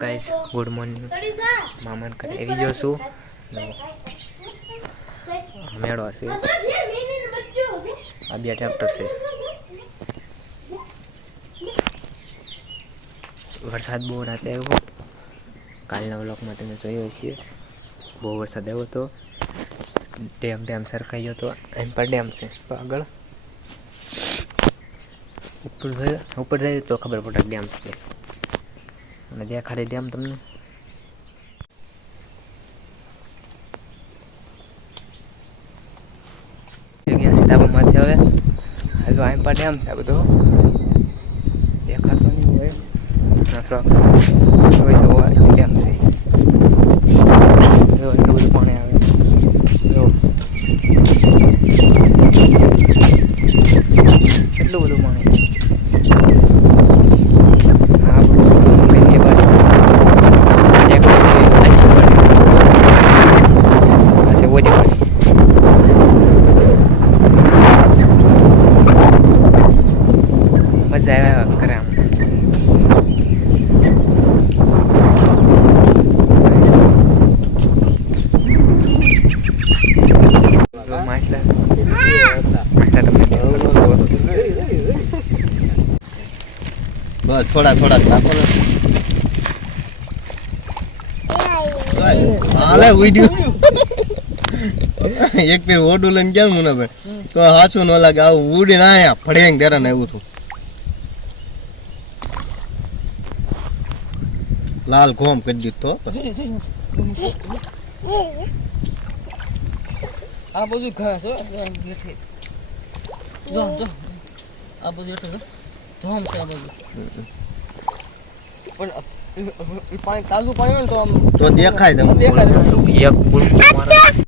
guys good morning મામન કરે આવી ગયો છું મેળો છે આ બે ટ્રેક્ટર છે વરસાદ બહુ રાતે આવ્યો કાલના વ્લોગમાં તમે જોયો છે બહુ વરસાદ આવ્યો હતો ડેમ સરખાઈ ગયો હતો એમ પર ડેમ છે આગળ ઉપર જાય તો ખબર પડે ડેમ છે અને દેખાડે ડેમ તમને ગયા સીધા માથે હવે હજુ આમ પર ડેમ છે બધું દેખાતો નહીં હોય જોઈ જોવા ડેમ છે એટલું બધું પાણી આવે એટલું બધું પાણી masa sekarang बस थोड़ा थोड़ा नाखो ना हाले वीडियो एक फिर ओडू लन क्या मुना बे तो हासु न लगा उड़ी ना आया फड़ेंग देरा ने उठू लाल घोम कर दी तो આ બધું ઘાસ હો બેઠે જો જો આ બધું એટલે જો ધોમ છે આ બધું પણ એ પાણી તાજું પાણી હોય ને તો આમ तो देखाय दम દેખાય એક બુલબુલ મારે